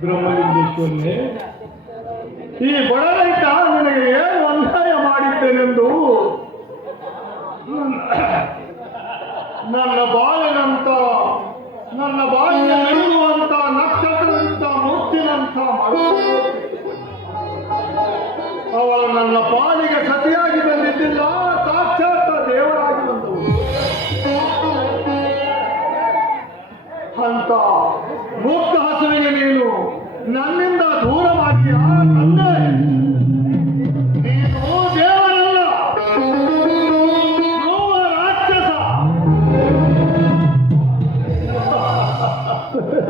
ಸುಬ್ರಹ್ಮಣ್ಯೇಶ್ವರನೇ ಈ ಬಡರೈತ ನಿನಗೆ ಏನು ಅನ್ಯಾಯ ಮಾಡಿದ್ದೇನೆಂದು? ನನ್ನ ಬಾಲನಂತ ನನ್ನ ಬಾಳಿನ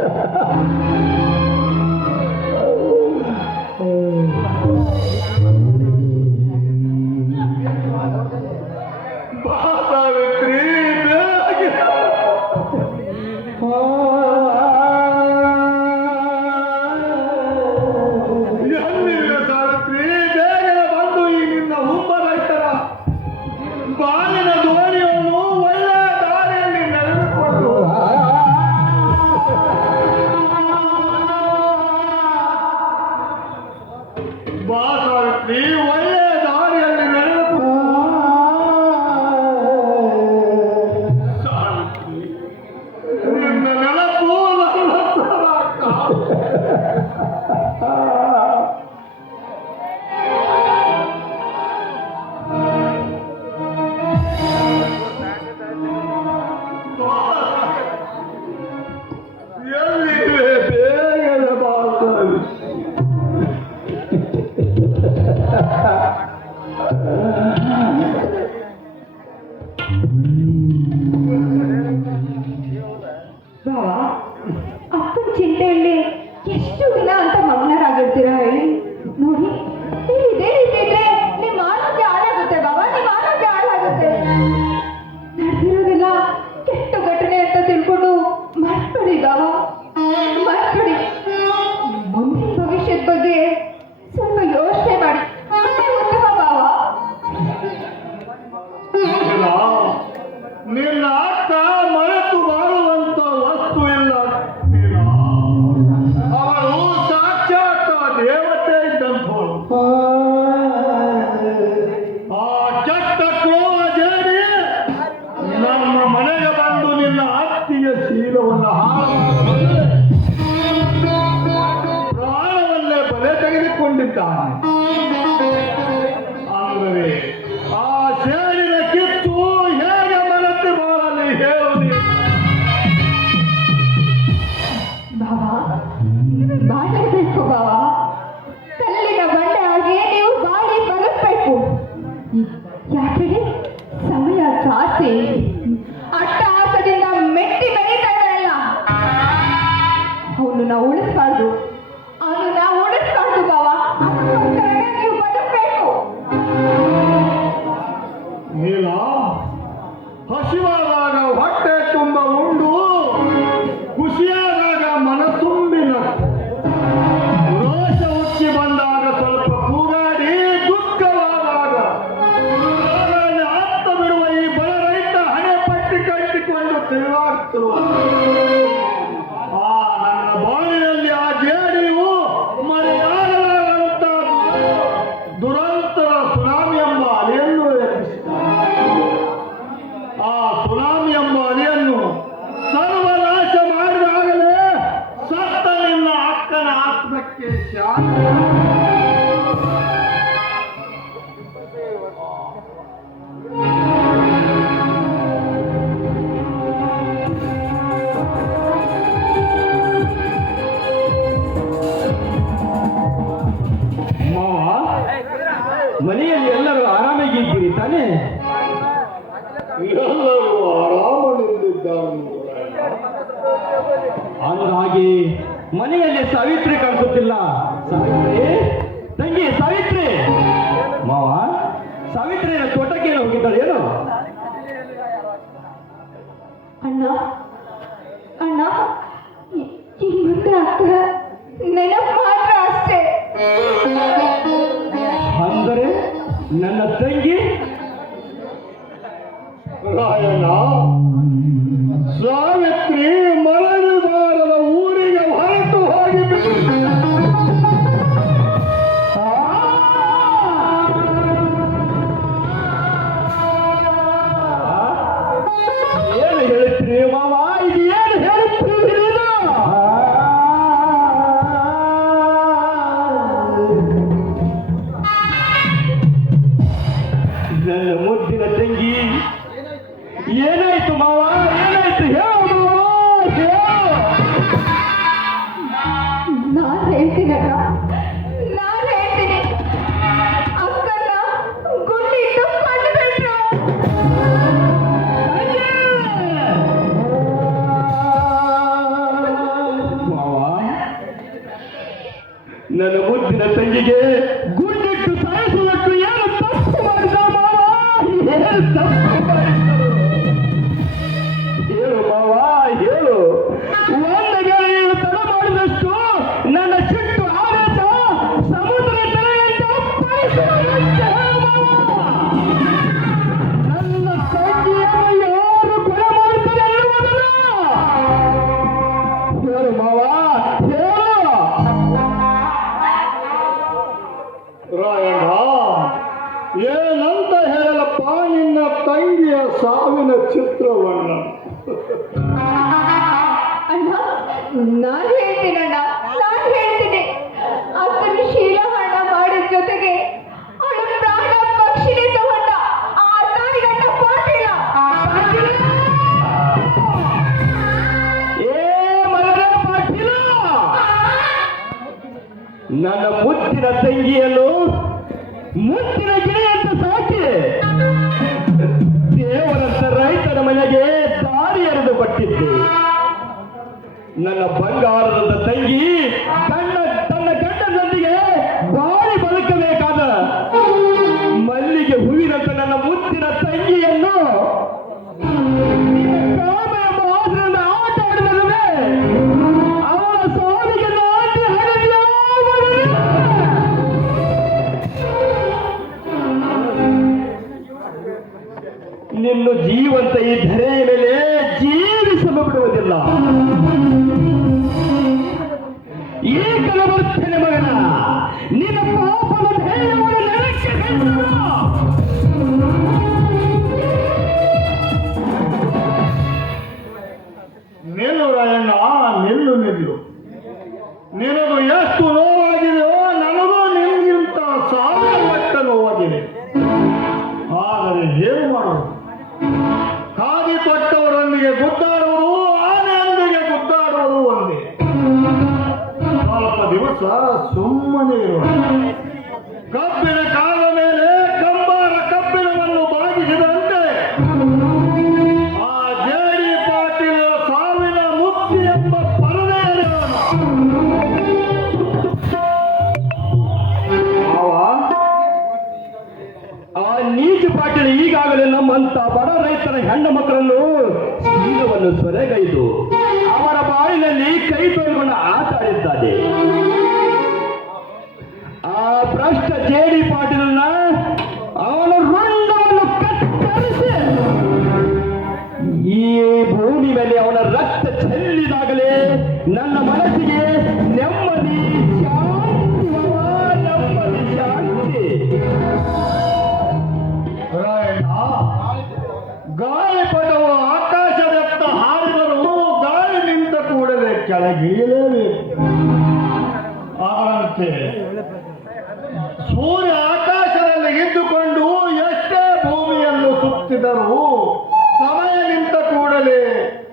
Ha ha ha! 到了。ಶರೀರವನ್ನು ಹಾಳು ಪ್ರಾಣವನ್ನೇ ಬಲೆ ತೆಗೆದುಕೊಂಡಿದ್ದಾನೆ. ಸಾವಿತ್ರಿ ಕಾಣಿಸುತ್ತಿಲ್ಲ. ಸಾವಿತ್ರಿ? ತಂಗಿ ಸಾವಿತ್ರಿ? ಮಾವ ಸಾವಿತ್ರಿ ತೋಟಕ್ಕೆ ಹೋಗಿದ್ದಾಳೆ ಏನು? ಅಣ್ಣ ಅಣ್ಣ ನೆನಪು ಮಾತ್ರ ಅಷ್ಟೇ. ಅಂದರೆ ನನ್ನ ತಂಗಿ? ರಾಯಣ್ಣ? ನನ್ನ ಮುದ್ದಿನ ತಂಗಿ? ಏನಾಯ್ತು ಮಾವ? ಏನಾಯ್ತು? ಹೇಳು ನಾನ್ ಹೇಳ್ತೀನಕ್ಕ ನಾನ್ ಹೇಳ್ತೀನಿ. ಅಕ್ಕನ ಗುಂಡಿಟ್ಟು ಕೊಂಡ್ಬಿಟ್ರು ಮಾವ ನನ್ನ ಮುದ್ದಿನ ತಂಗಿಗೆ ರೈತನ ಮನೆಗೆ ದಾರಿ ಎರೆದು ಕೊಟ್ಟಿದ್ದೆ. ನನ್ನ ಬಂಗಾರದಂತ ತಂಗಿ ಗಂಡ ನಿನ್ನು ಜೀವಂತ ಈ ಸುಮ್ಮನೆ ಇರುವ ಕಬ್ಬಿನ ಕಾಲ ಮೇಲೆ ಕಂಬಾರ ಕಬ್ಬಿಣವನ್ನು ಬಾಗಿಸಿದಂತೆ ಆ ಜೇಡಿ ಪಾಟೀಲ ಸಾವಿನ ಮುಕ್ತಿ ಎಂಬ ಪರದೆಯ ಆ ನೀಚ ಪಾಟೀಲ್ ಈಗಾಗಲೇ ನಮ್ಮಂತ ಬಡ ರೈತರ ಹೆಣ್ಣು ಮಕ್ಕಳನ್ನು ಸೀಲವನ್ನು ಸೊರೆಗೈದು ಅವರ ಬಾಯಿನಲ್ಲಿ ಕೈ ಆಡಿದ್ದಾನೆ ಜೇಡಿ ಪಾಟೀಲನ್ನ ಅವನ ರುಂಡವನ್ನು ಕತ್ತರಿಸಿ ಈ ಭೂಮಿ ಮೇಲೆ ಅವನ ರಕ್ತ ಚೆಲ್ಲಿದಾಗಲೇ ನನ್ನ ಮನಸ್ಸಿಗೆ ನೆಮ್ಮದಿ, ಶಾಂತಿ ನೆಮ್ಮದಿ, ಶಾಂತಿ. ಗಾಳಿಪಟವು ಆಕಾಶದತ್ತ ಹಾರಿದರು ಗಾಳಿ ನಿಂತ ಕೂಡಲೇ ಕೆಳಗಿಳಿಯಲೇಬೇಕು ಅದರಂತೆ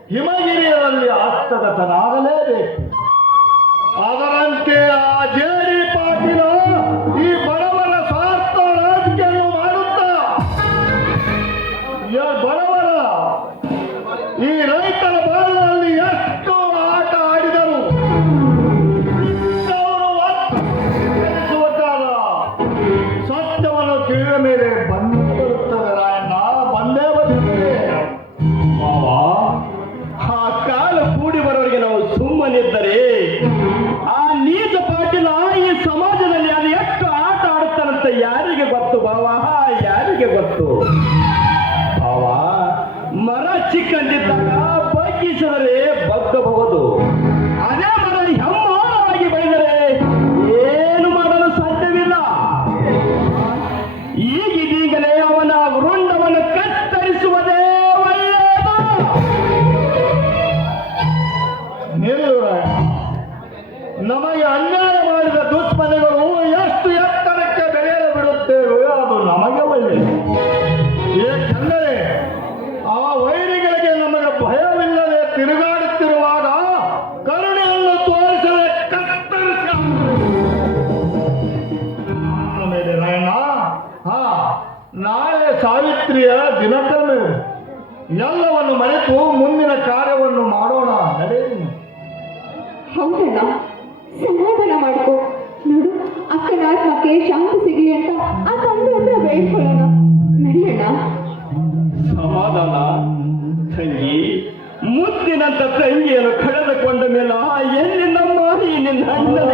ಹಿಮಗಿರಿಯಲ್ಲಿ ಹಸ್ತಗತನಾಗಲೇಬೇಕು ಅದರಂತೆ ಆ ಜೇಡಿ ಪಾಟೀಲ ಈ ಬಡವರ ಸ್ವಾರ್ಥ ರಾಜಕೀಯ ಮಾಡುತ್ತಾ? ಬಡವರ, ಈ ರೈತರ ಬಾಳಿನಲ್ಲಿ ಎಷ್ಟು ಆಟ ಆಡಿದರು. ಕಾಲ ಸತ್ಯವನ್ನು ತಿಳಿದ ಮೇಲೆ ಬಂದೇ ಒಳ್ಳೆಯದು ಏಕೆಂದರೆ ಆ ವೈರಿಗಳಿಗೆ ನಮಗೆ ಭಯವಿಲ್ಲದೆ ತಿರುಗಾಡುತ್ತಿರುವಾಗ ಕರುಣೆಯನ್ನು ತೋರಿಸದೆ ಕತ್ತರಿಸಿ ಆಮೇಲೆ ರಾಯಣ್ಣ, ಹಾ, ನಾಳೆ ಸಾವಿತ್ರಿಯ ದಿನಕರ್ಮೆ ಎಲ್ಲವನ್ನು ಮರೆತು ಮುಂದಿನ ಕಾರ್ಯವನ್ನು ಮಾಡೋಣ ಹೌದಣ್ಣ ಸಮಾಧಾನ ಮಾಡ್ಕೋ. ನೋಡು, ಅಕ್ಕನ ಆತ್ಮಕ್ಕೆ ಶಾಂತಿ ಸಿಗಲಿ ಅಂತ ಆ ತಂದೆ ಹತ್ರ ಬೇಡ್ಕೊಳ್ಳೋಣ ನಡಿಯಣ್ಣ ಸಮಾಧಾನ. ತಂಗಿ ಮುತ್ತಿನಂತ ತಂಗಿಯನ್ನು ಕಳೆದುಕೊಂಡ ಮೇಲೆ ಎಲ್ಲಿ ನಮ್ಮ ಈ ನಿನ್ನ ಅಣ್ಣನ